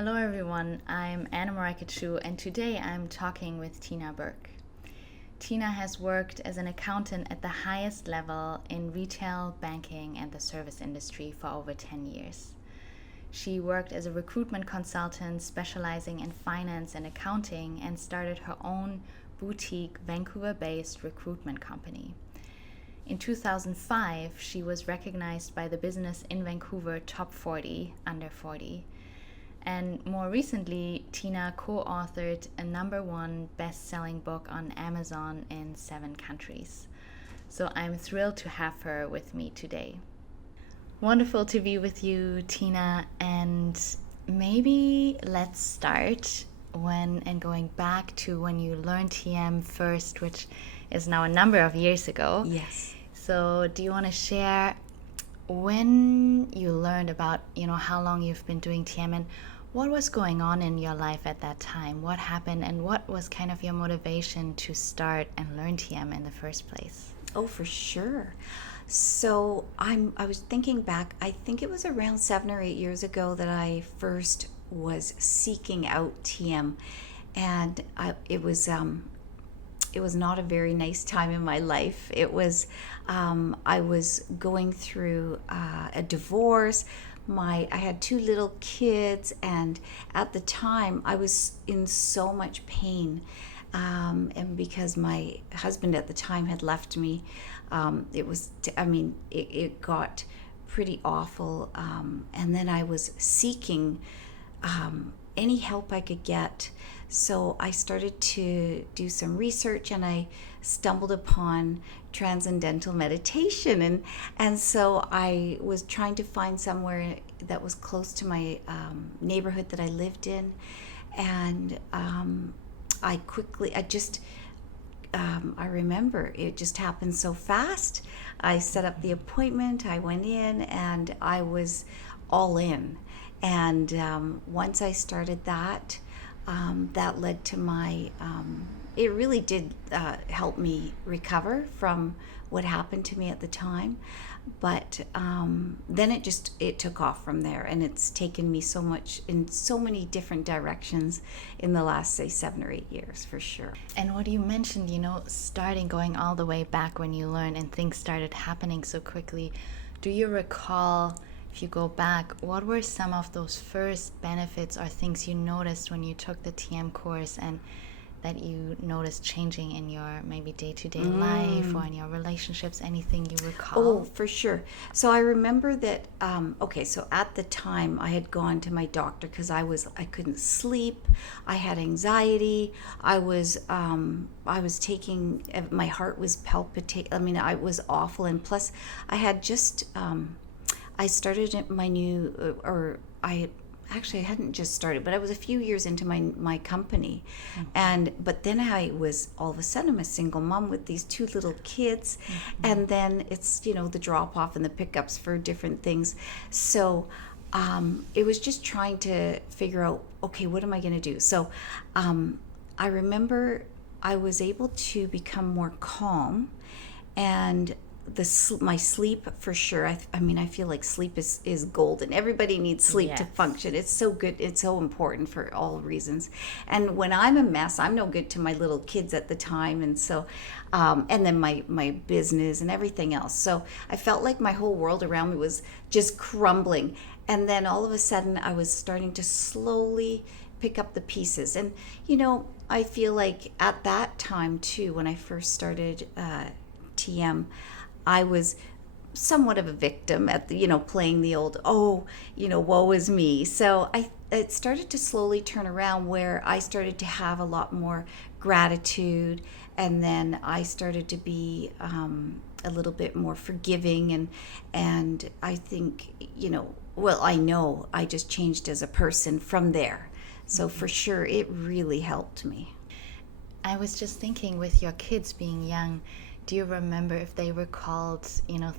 Hello everyone, I'm Anne-Mareike and today I'm talking with Tina Burke. Tina has worked as an accountant at the highest level in retail, banking, and the service industry for over 10 years. She worked as a recruitment consultant specializing in finance and accounting and started her own boutique Vancouver-based recruitment company. In 2005, she was recognized by the Business in Vancouver Top 40 Under 40. And more recently, Tina co-authored a #1 best-selling book on Amazon in 7 countries. So I'm thrilled to have her with me today. Wonderful to be with you, Tina. And maybe let's start going back to when you learned TM first, which is now a number of years ago. Yes. So do you want to share when you learned about, how long you've been doing TM and what was going on in your life at that time? What happened and what was kind of your motivation to start and learn TM in the first place? Oh, for sure. So I was thinking back, I think it was around 7 or 8 years ago that I first was seeking out TM. And it was not a very nice time in my life. It was, I was going through a divorce. I had 2 little kids, and at the time I was in so much pain. And because my husband at the time had left me, it got pretty awful. And then I was seeking any help I could get. So I started to do some research and I stumbled upon Transcendental meditation. And so I was trying to find somewhere that was close to my neighborhood that I lived in. And I remember it just happened so fast. I set up the appointment, I went in, and I was all in. And once I started that, that led to it really did help me recover from what happened to me at the time. But then it took off from there, and it's taken me so much in so many different directions in the last, say, 7 or 8 years, for sure. And what you mentioned, going all the way back when you learned and things started happening so quickly, do you recall, if you go back, what were some of those first benefits or things you noticed when you took the TM course and that you noticed changing in your maybe day-to-day life or in your relationships, anything you recall? Oh, for sure. So I remember that, so at the time I had gone to my doctor because I couldn't sleep. I had anxiety. I was taking, my heart was palpitating. I was awful. And plus I had just, I started my I hadn't just started, but I was a few years into my company. Mm-hmm. But then I was, all of a sudden, I'm a single mom with these 2 little kids. Mm-hmm. And then it's, the drop off and the pickups for different things. So it was just trying to figure out, okay, what am I going to do? So I remember I was able to become more calm, and my sleep, for sure. I feel like sleep is golden. Everybody needs sleep to function. It's so good. It's so important for all reasons. And when I'm a mess, I'm no good to my little kids at the time. And so, and then my business and everything else. So I felt like my whole world around me was just crumbling. And then all of a sudden I was starting to slowly pick up the pieces. And, I feel like at that time too, when I first started TM, I was somewhat of a victim at the, playing the old, woe is me. So it started to slowly turn around where I started to have a lot more gratitude. And then I started to be a little bit more forgiving. And I think, I know I just changed as a person from there. So for sure, it really helped me. I was just thinking, with your kids being young, do you remember if they recalled,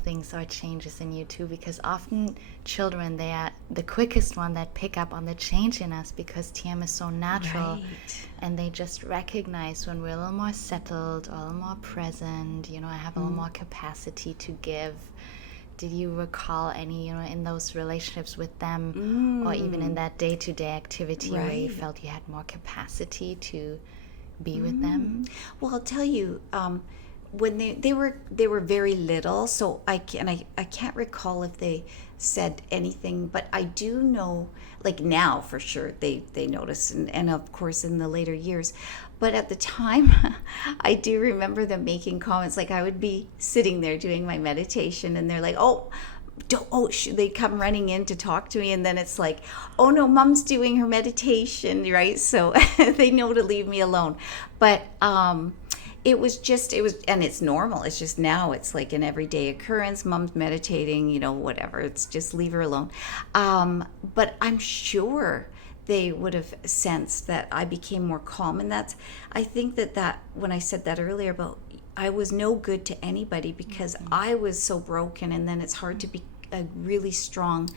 things or changes in you too? Because often children, they are the quickest one that pick up on the change in us because TM is so natural. Right. And they just recognize when we're a little more settled or a little more present, I have a little more capacity to give. did you recall any, in those relationships with them, or even in that day-to-day activity where you felt you had more capacity to be with them? Well, I'll tell you, when they were very little, so I can't recall if they said anything, but I do know, like now for sure they notice, and of course in the later years, but at the time I do remember them making comments. Like I would be sitting there doing my meditation and they're like, they come running in to talk to me, and then it's like, oh no, mom's doing her meditation, right? So they know to leave me alone. But it was, and it's normal. It's just now it's like an everyday occurrence. Mom's meditating, whatever. It's just leave her alone. But I'm sure they would have sensed that I became more calm. And I think that when I said that earlier about I was no good to anybody because I was so broken, and then it's hard to be a really strong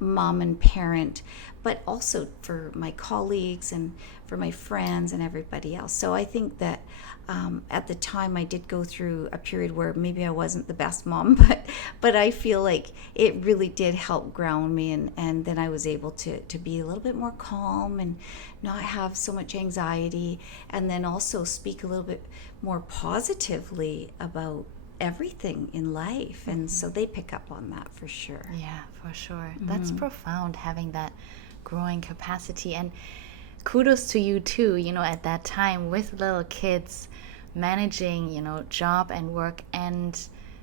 mom and parent, but also for my colleagues and for my friends and everybody else. So I think that at the time I did go through a period where maybe I wasn't the best mom, but I feel like it really did help ground me, and then I was able to be a little bit more calm and not have so much anxiety, and then also speak a little bit more positively about everything in life. And so they pick up on that for sure. Yeah, for sure. That's profound, having that growing capacity. And kudos to you too, at that time with little kids, managing, job and work and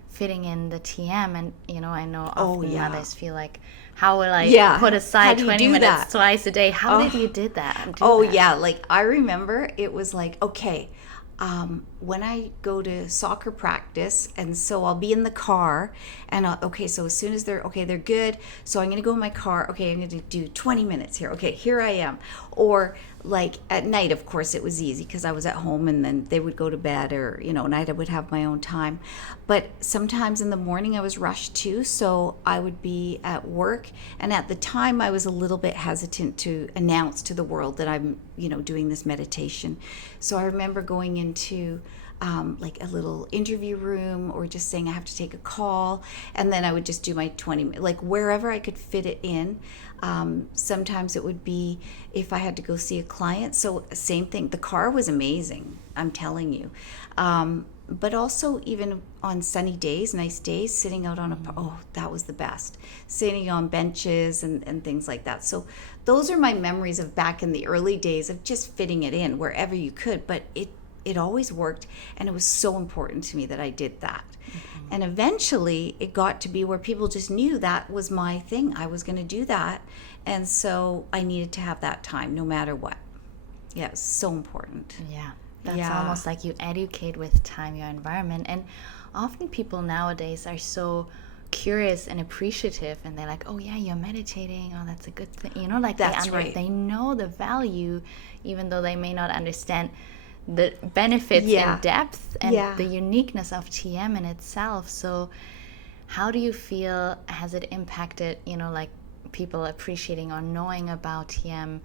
fitting in the TM. And, I know often mothers feel like, how will I put aside 20 minutes twice a day? How did you do that? Like I remember it was like, okay, when I go to soccer practice, and so I'll be in the car, and so as soon as they're good, so I'm going to go in my car, I'm going to do 20 minutes here, here I am. Or like at night, of course it was easy because I was at home, and then they would go to bed, or night I would have my own time. But sometimes in the morning I was rushed too, so I would be at work, and at the time I was a little bit hesitant to announce to the world that I'm doing this meditation. So I remember going into like a little interview room, or just saying I have to take a call, and then I would just do my 20 minutes, like wherever I could fit it in. Sometimes it would be if I had to go see a client. So same thing, the car was amazing, I'm telling you. But also even on sunny days, nice days, sitting out on that was the best. Sitting on benches and things like that. So those are my memories of back in the early days of just fitting it in wherever you could. But it always worked, and it was so important to me that I did that. And eventually it got to be where people just knew that was my thing. I was going to do that, and so I needed to have that time no matter what. Yeah, it's so important. Yeah, that's almost like you educate with time your environment. And often people nowadays are so curious and appreciative, and they're like, oh yeah, you're meditating, oh that's a good thing, That's right. They know the value, even though they may not understand the benefits in depth and the uniqueness of TM in itself. So how do you feel, has it impacted, like people appreciating or knowing about TM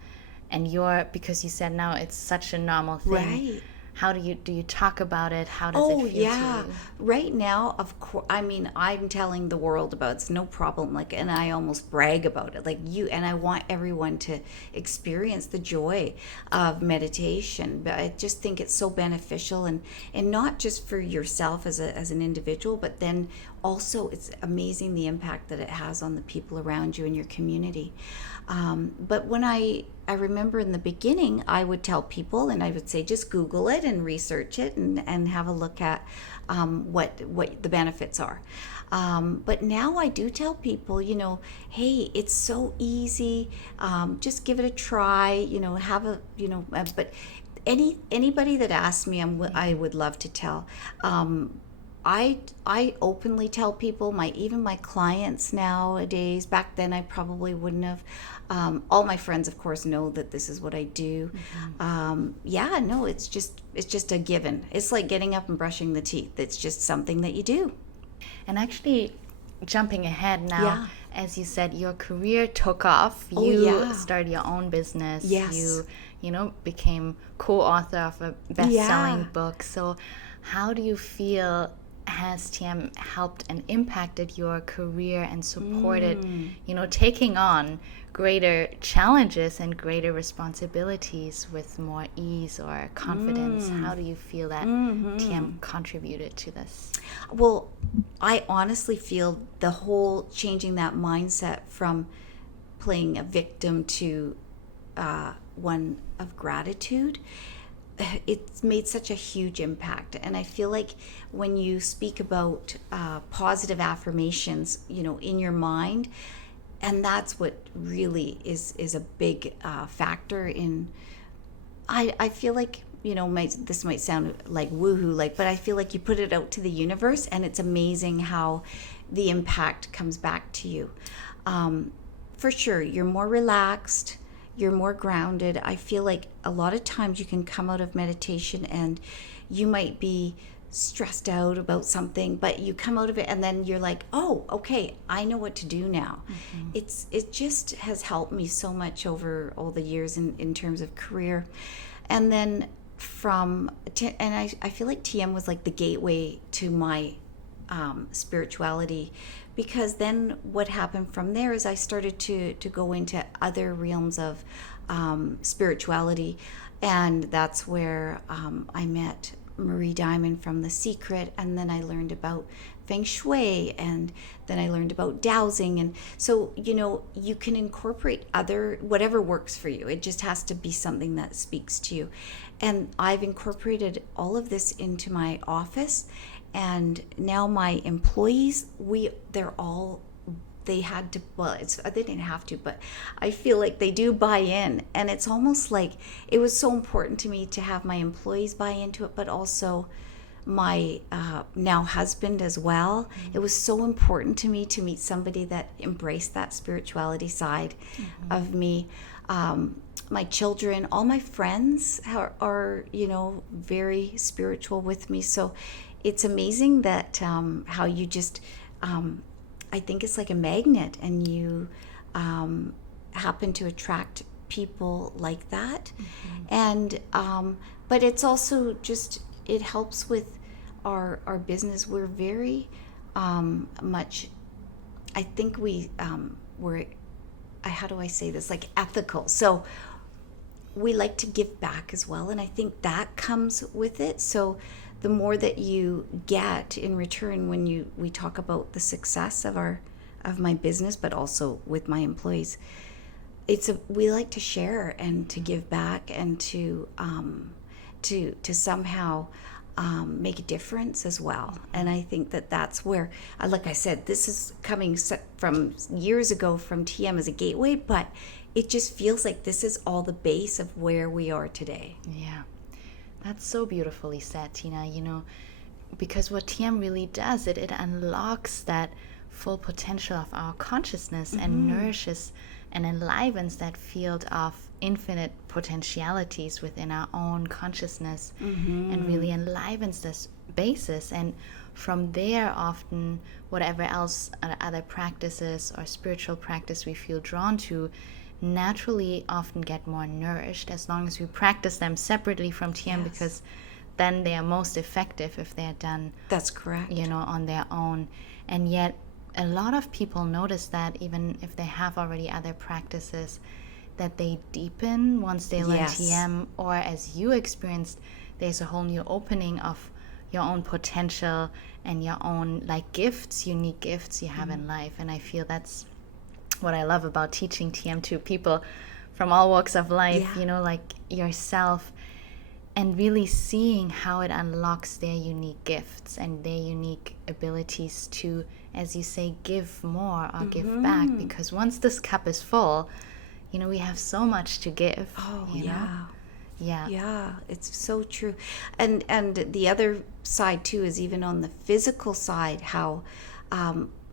and because you said now it's such a normal thing. Right. How do you talk about it? How does it feel to you? Right now, of course, I'm telling the world about it. It's no problem. Like, and I almost brag about it. And I want everyone to experience the joy of meditation. But I just think it's so beneficial, and not just for yourself as an individual, but then also it's amazing the impact that it has on the people around you and your community. But when I remember in the beginning, I would tell people, and I would say, just Google it and research it and have a look at what the benefits are. But now I do tell people, hey, it's so easy. Just give it a try. But anybody that asks me, I would love to tell. I openly tell people, even my clients nowadays. Back then I probably wouldn't have. All my friends, of course, know that this is what I do. It's just a given. It's like getting up and brushing the teeth. It's just something that you do. And actually, jumping ahead now, as you said, your career took off. You started your own business. Yes. You became co-author of a best-selling book. So how do you feel has TM helped and impacted your career and supported, taking on greater challenges and greater responsibilities with more ease or confidence? How do you feel that TM contributed to this? Well, I honestly feel the whole changing that mindset from playing a victim to one of gratitude, it's made such a huge impact. And I feel like when you speak about positive affirmations, in your mind, and that's what really is a big factor in, I feel like, this might sound like woohoo, but I feel like you put it out to the universe and it's amazing how the impact comes back to you. For sure, you're more relaxed, you're more grounded. I feel like a lot of times you can come out of meditation and you might be stressed out about something, but you come out of it and then you're like, oh, okay, I know what to do now. It just has helped me so much over all the years in terms of career. And then I feel like TM was like the gateway to my spirituality, because then what happened from there is I started to go into other realms of spirituality, and that's where I met Marie Diamond from The Secret, and then I learned about Feng Shui, and then I learned about dowsing. And so you can incorporate whatever works for you. It just has to be something that speaks to you. And I've incorporated all of this into my office, and now my employees, they had to, they didn't have to, but I feel like they do buy in. And it's almost like it was so important to me to have my employees buy into it, but also my now husband as well. It was so important to me to meet somebody that embraced that spirituality side of me. My children, all my friends are very spiritual with me. So it's amazing that how you just, I think it's like a magnet, and you happen to attract people like that. And but it's also just, it helps with our business. We're very much, I think we're, how do I say this, like ethical. So we like to give back as well, and I think that comes with it. So the more that you get in return, when we talk about the success of my business, but also with my employees, we like to share and to give back and to somehow make a difference as well. And I think that's where, like I said, this is coming from years ago from TM as a gateway, but it just feels like this is all the base of where we are today. Yeah. That's so beautifully said, Tina. Because what TM really does, it unlocks that full potential of our consciousness and nourishes and enlivens that field of infinite potentialities within our own consciousness, and really enlivens this basis. And from there, often whatever else other practices or spiritual practice we feel drawn to naturally often get more nourished, as long as we practice them separately from TM, because then they are most effective if they're done, that's correct, on their own. And yet a lot of people notice that even if they have already other practices, that they deepen once they learn TM, or as you experienced, there's a whole new opening of your own potential and your own unique gifts you have in life. And I feel that's what I love about teaching TM to people from all walks of life, like yourself, and really seeing how it unlocks their unique gifts and their unique abilities to, as you say, give more or give back. Because once this cup is full, we have so much to give. Yeah, it's so true. And the other side too is, even on the physical side, how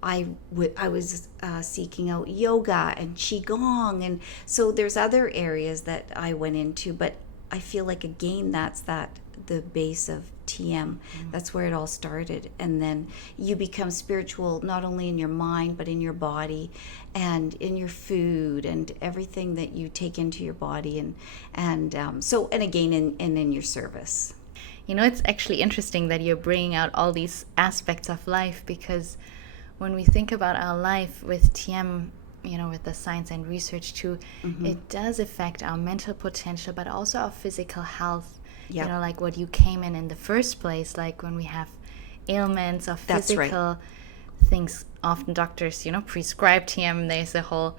I was seeking out yoga and qigong, and so there's other areas that I went into, but I feel like again that's the base of TM. That's where it all started. And then you become spiritual not only in your mind but in your body and in your food and everything that you take into your body, and again in your service. It's actually interesting that you're bringing out all these aspects of life, because when we think about our life with TM, with the science and research too, it does affect our mental potential, but also our physical health. Yeah. Like what you came in the first place, like when we have ailments or physical things, often doctors, prescribe TM. There's a whole,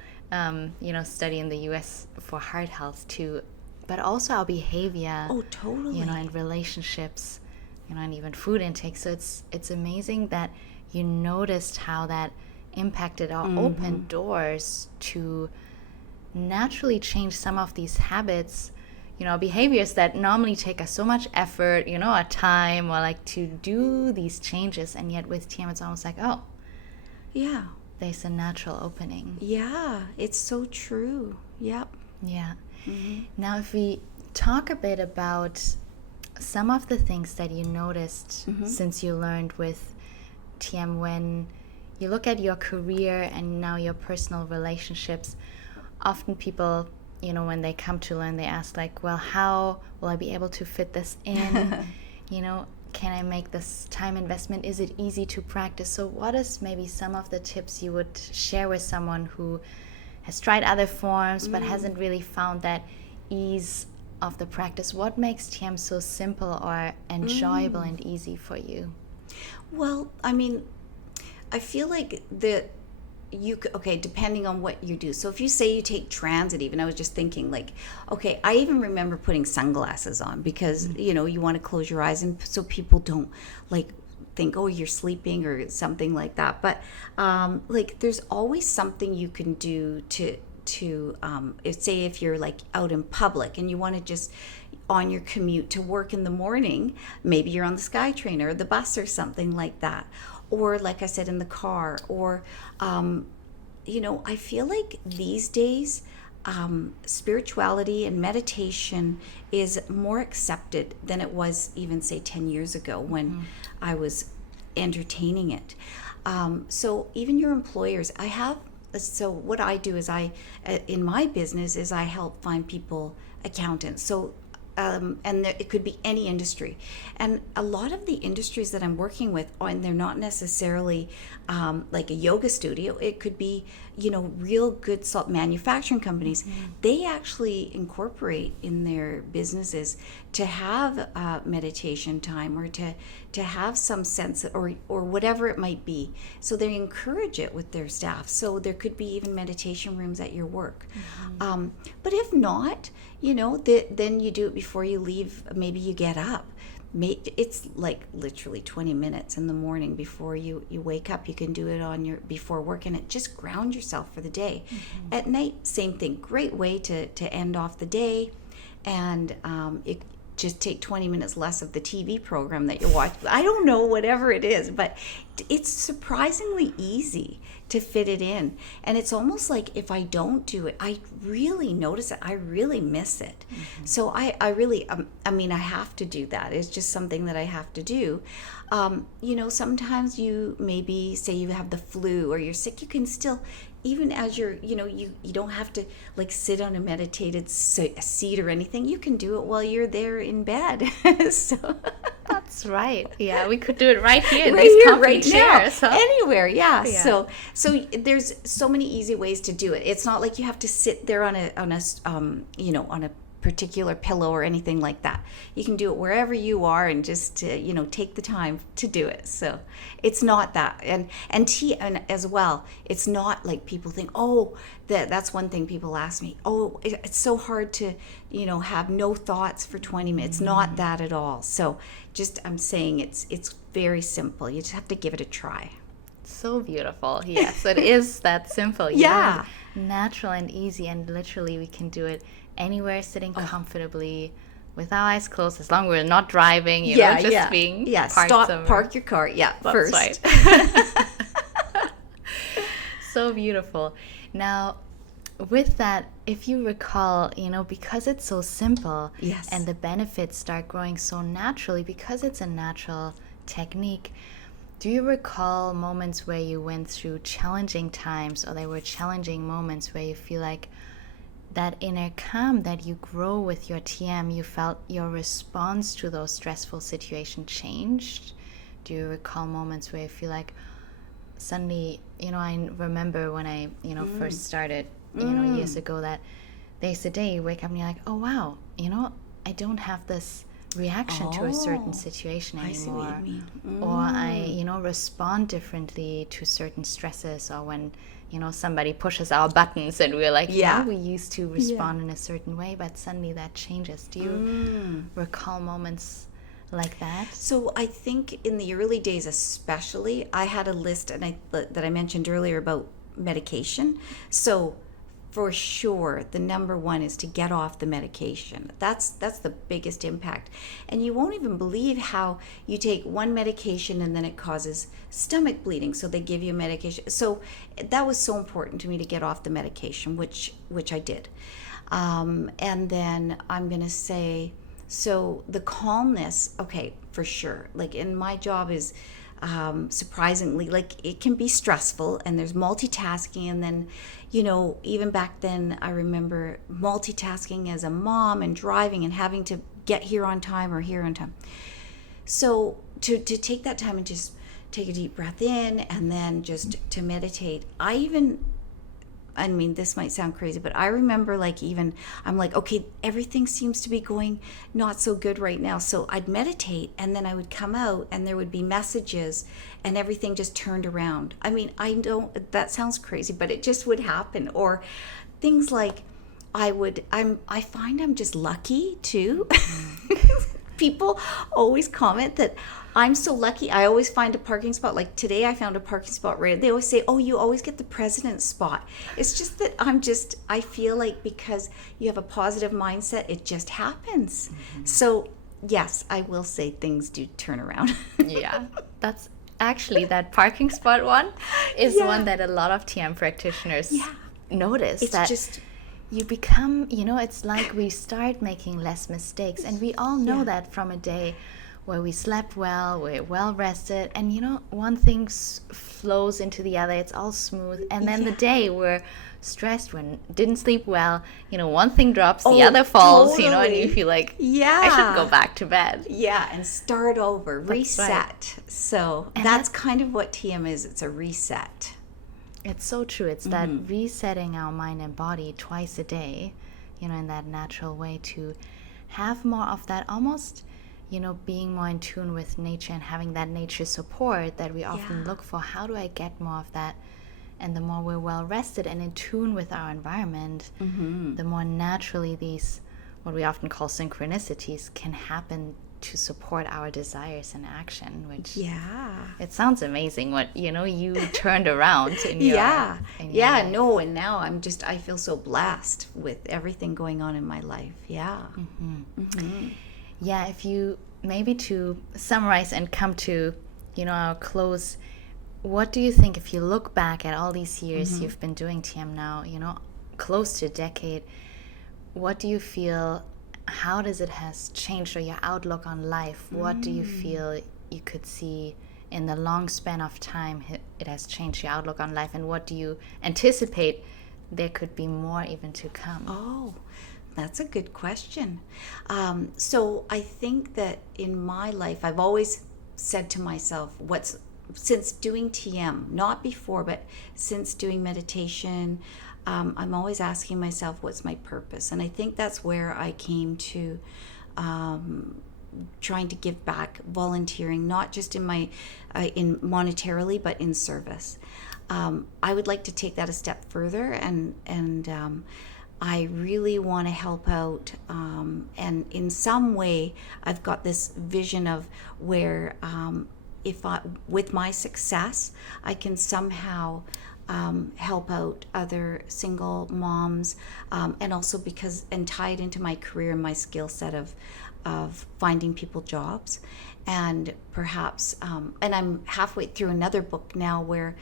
study in the US for heart health too, but also our behavior. Oh, totally. And relationships, and even food intake. So it's amazing that you noticed how that impacted or opened doors to naturally change some of these habits, behaviors that normally take us so much effort, or time, or like to do these changes. And yet with TM, it's almost like, oh, yeah, there's a natural opening. Yeah, it's so true. Yep. Yeah. Now, if we talk a bit about some of the things that you noticed since you learned with TM, when you look at your career and now your personal relationships, often people, when they come to learn, they ask like, well, how will I be able to fit this in? Can I make this time investment? Is it easy to practice? So what is maybe some of the tips you would share with someone who has tried other forms but hasn't really found that ease of the practice? What makes TM so simple or enjoyable and easy for you? Well, I mean, I feel like depending on what you do. So if you say you take transit, even, I was just thinking like, okay, I even remember putting sunglasses on because, you want to close your eyes, and so people don't like think, oh, you're sleeping or something like that. But like there's always something you can do to say if you're like out in public and you want to just on your commute to work in the morning, maybe you're on the SkyTrain or the bus or something like that. Or like I said, in the car, or, I feel like these days, spirituality and meditation is more accepted than it was even, say, 10 years ago when I was entertaining it. So even your employers, so what I do is in my business is I help find people accountants. So and it could be any industry. And a lot of the industries that I'm working with, and they're not necessarily like a yoga studio, it could be, real good salt manufacturing companies. They actually incorporate in their businesses to have meditation time or to have some sense or whatever it might be. So they encourage it with their staff. So there could be even meditation rooms at your work. But if not, then you do it before you leave. Maybe you get up. It's like literally 20 minutes in the morning before you wake up. You can do it before work, and it just ground yourself for the day. At night, same thing. Great way to end off the day, and it just take 20 minutes less of the TV program that you're watching. I don't know, whatever it is, but it's surprisingly easy to fit it in. And it's almost like if I don't do it, I really notice it. I really miss it. So I really, I have to do that. It's just something that I have to do. Sometimes you maybe say you have the flu or you're sick, you can still, even as you're, you don't have to like sit on a meditated seat or anything. You can do it while you're there in bed. So that's right. Yeah, we could do it right here in right this here, comfy right chair. now, So. anywhere. Yeah. So there's so many easy ways to do it. It's not like you have to sit there on a particular pillow or anything like that. You can do it wherever you are and just take the time to do it. So it's not that, and as well, it's not like people think, oh, that's one thing people ask me, oh, it's so hard to have no thoughts for 20 minutes. It's not that at all. So I'm saying it's very simple. You just have to give it a try. So beautiful. Yes, it is that simple. Yeah. Natural and easy, and literally we can do it anywhere, sitting comfortably with our eyes closed, as long as we're not driving, being parked somewhere. Park your car. Yeah, that's first. Right. So beautiful. Now, with that, if you recall, because it's so simple, yes, and the benefits start growing so naturally because it's a natural technique, do you recall moments where you went through challenging times, or there were challenging moments where you feel like that inner calm that you grow with your TM, you felt your response to those stressful situations changed? Do you recall moments where you feel like suddenly, I remember when I, first started, years ago, that there's a day you wake up and you're like, oh wow, I don't have this reaction to a certain situation anymore. I see what you mean. Or I, respond differently to certain stresses, or when, somebody pushes our buttons and we're like, we used to respond in a certain way, but suddenly that changes. Do you recall moments like that? So I think in the early days especially, I had a list that I mentioned earlier about medication. So for sure, the number one is to get off the medication. That's the biggest impact. And you won't even believe how you take one medication and then it causes stomach bleeding. So they give you medication. So that was so important to me to get off the medication, which I did. And then I'm going to say, so the calmness, okay, for sure. Like, in my job is surprisingly, like, it can be stressful, and there's multitasking. And then, even back then, I remember multitasking as a mom and driving and having to get here on time or here on time. So to take that time and just take a deep breath in and then just to meditate, I mean, this might sound crazy, but I remember, like, even I'm like, okay, everything seems to be going not so good right now. So I'd meditate, and then I would come out and there would be messages and everything just turned around. I mean, that sounds crazy, but it just would happen. Or things like I find I'm just lucky too. People always comment that I'm so lucky. I always find a parking spot. Like today, I found a parking spot right. They always say, oh, you always get the president's spot. It's just that I feel like because you have a positive mindset, it just happens. Mm-hmm. So yes, I will say things do turn around. Yeah, that's actually, that parking spot one is one that a lot of TM practitioners notice. It's that just, you become, it's like we start making less mistakes. And we all know that from a day where we slept well, we're well rested, and one thing flows into the other, it's all smooth. And then the day we're stressed, we didn't sleep well, one thing drops, the other falls, totally. And you feel like, I should go back to bed. Yeah, and start over, reset. Right. So that's kind of what TM is. It's a reset. It's so true. It's that resetting our mind and body twice a day, in that natural way, to have more of that almost, being more in tune with nature and having that nature support that we often look for. How do I get more of that? And the more we're well rested and in tune with our environment, the more naturally these, what we often call synchronicities, can happen to support our desires and action, which it sounds amazing what you turned around in your life. And now I feel so blessed with everything going on in my life. If you maybe to summarize and come to our close, what do you think, if you look back at all these years you've been doing TM now, close to a decade, what do you feel, how does it has changed, or your outlook on life? What do you feel you could see in the long span of time it has changed your outlook on life, and what do you anticipate there could be more even to come? Oh, that's a good question. So I think that in my life, I've always said to myself, since doing TM, not before, but since doing meditation, I'm always asking myself, what's my purpose? And I think that's where I came to trying to give back, volunteering, not just in monetarily, but in service. I would like to take that a step further, and I really want to help out. And in some way, I've got this vision of where with my success, I can somehow help out other single moms, and also and tie it into my career and my skill set of finding people jobs. And perhaps, and I'm halfway through another book now where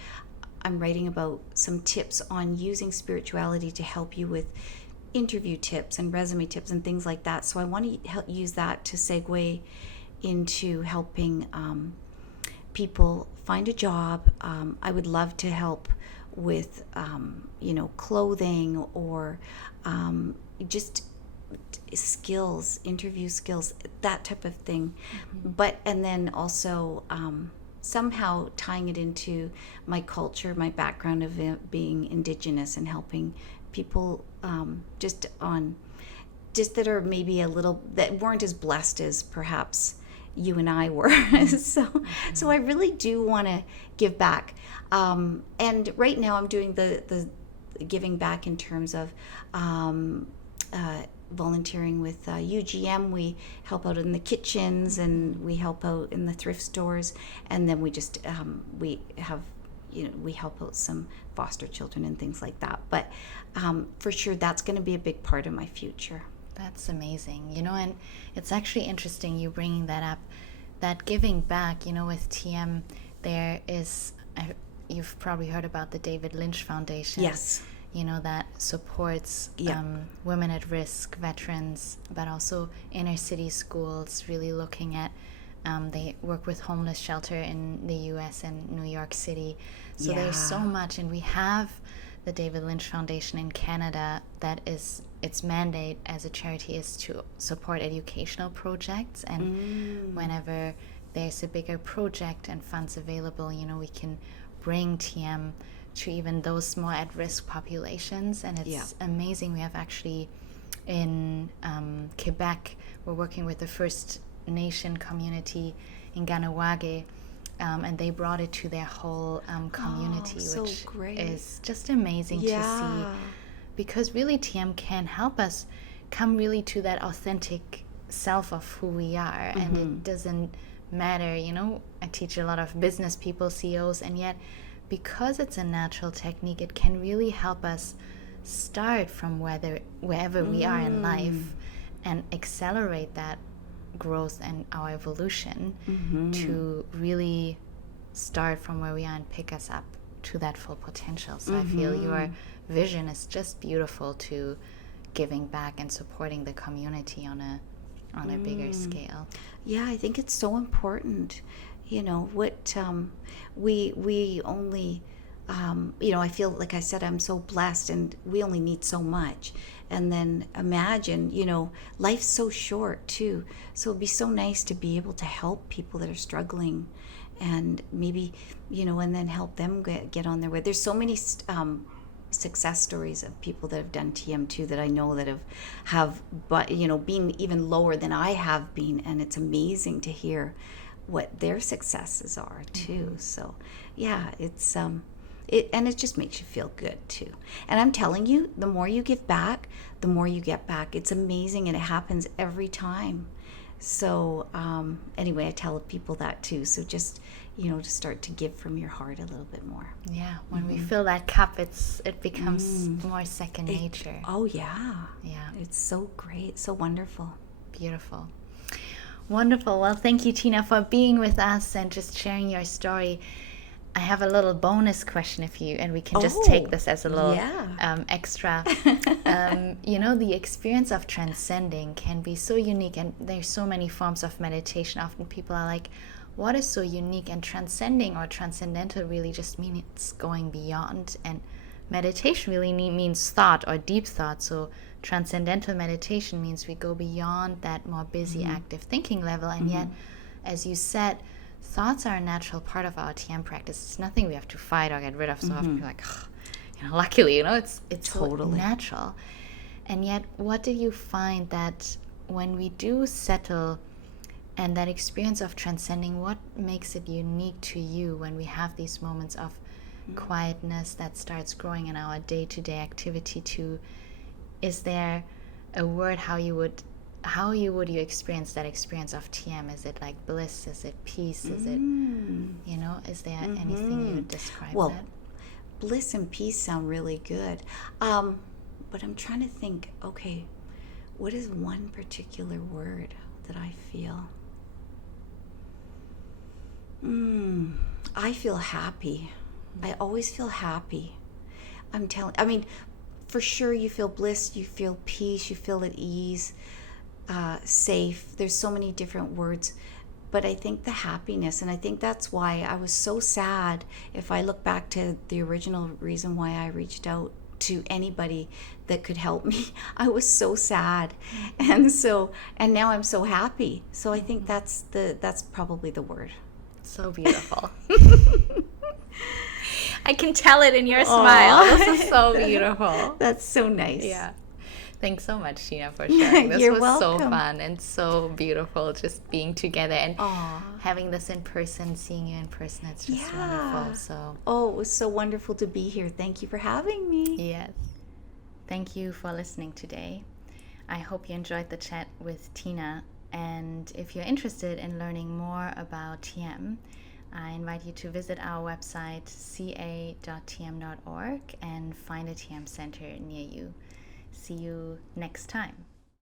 I'm writing about some tips on using spirituality to help you with interview tips and resume tips and things like that. So I want to use that to segue into helping people find a job. I would love to help with clothing or just skills, interview skills, that type of thing. And then also somehow tying it into my culture, my background of being Indigenous and helping people just that are maybe that weren't as blessed as perhaps you and I were. So I really do want to give back. And right now I'm doing the giving back in terms of volunteering with UGM. We help out in the kitchens and we help out in the thrift stores, and then we just we help out some foster children and things like that. But for sure that's going to be a big part of my future. That's amazing, and it's actually interesting you bringing that up, that giving back. With TM, there is, you've probably heard about the David Lynch Foundation. Yes. That supports women at risk, veterans, but also inner city schools, really looking at, they work with homeless shelter in the US and New York City. So there's so much, and we have the David Lynch Foundation in Canada that is, its mandate as a charity is to support educational projects, and whenever there's a bigger project and funds available, we can bring TM to even those more at-risk populations. And it's amazing. We have actually in Quebec, we're working with the First Nation community in Ganawage, and they brought it to their whole community, which is just amazing to see, because really TM can help us come really to that authentic self of who we are. And it doesn't matter, I teach a lot of business people, CEOs, and yet because it's a natural technique, it can really help us start from wherever we are in life and accelerate that growth and our evolution to really start from where we are and pick us up to that full potential. So I feel your vision is just beautiful, to giving back and supporting the community on a bigger scale. Yeah, I think it's so important. What we only, I feel like I said, I'm so blessed, and we only need so much. And then imagine, life's so short too. So it'd be so nice to be able to help people that are struggling, and maybe, and then help them get on their way. There's so many success stories of people that have done TM too that I know that have been even lower than I have been, and it's amazing to hear what their successes are too. So it's it just makes you feel good too. And I'm telling you, the more you give back, the more you get back. It's amazing, and it happens every time. So anyway, I tell people that too. So just to start to give from your heart a little bit more. Yeah, when we fill that cup, it becomes more second nature. Oh yeah, it's so great, so wonderful, beautiful. Wonderful. Well, thank you, Tina, for being with us and just sharing your story. I have a little bonus question and we can just take this as a little extra. The experience of transcending can be so unique, and there's so many forms of meditation. Often people are like, what is so unique? And transcending or transcendental really just means going beyond, and meditation really means thought or deep thought. So transcendental meditation means we go beyond that more busy, active thinking level. And yet, as you said, thoughts are a natural part of our TM practice. It's nothing we have to fight or get rid of. So often we're like, luckily, it's totally so natural. And yet, what do you find that when we do settle and that experience of transcending, what makes it unique to you when we have these moments of quietness that starts growing in our day-to-day activity too? Is there a word how you would experience that experience of TM? Is it like bliss? Is it peace? Is it, is there anything you would describe that? Bliss and peace sound really good. But I'm trying to think, okay, what is one particular word that I feel? I feel happy. I always feel happy. For sure you feel bliss, you feel peace, you feel at ease, safe. There's so many different words. but I think the happiness, and I think that's why I was so sad. If I look back to the original reason why I reached out to anybody that could help me, I was so sad, and now I'm so happy. So I think that's probably the word. So beautiful. I can tell it in your smile. This is so beautiful. That's so nice. Yeah. Thanks so much, Tina, for sharing. This You're was welcome. so fun and so beautiful, just being together and having this in person, seeing you in person. It's just wonderful. So it was so wonderful to be here. Thank you for having me. yes. Thank you for listening today. I hope you enjoyed the chat with Tina. And if you're interested in learning more about TM, I invite you to visit our website, ca.tm.org, and find a TM center near you. See you next time.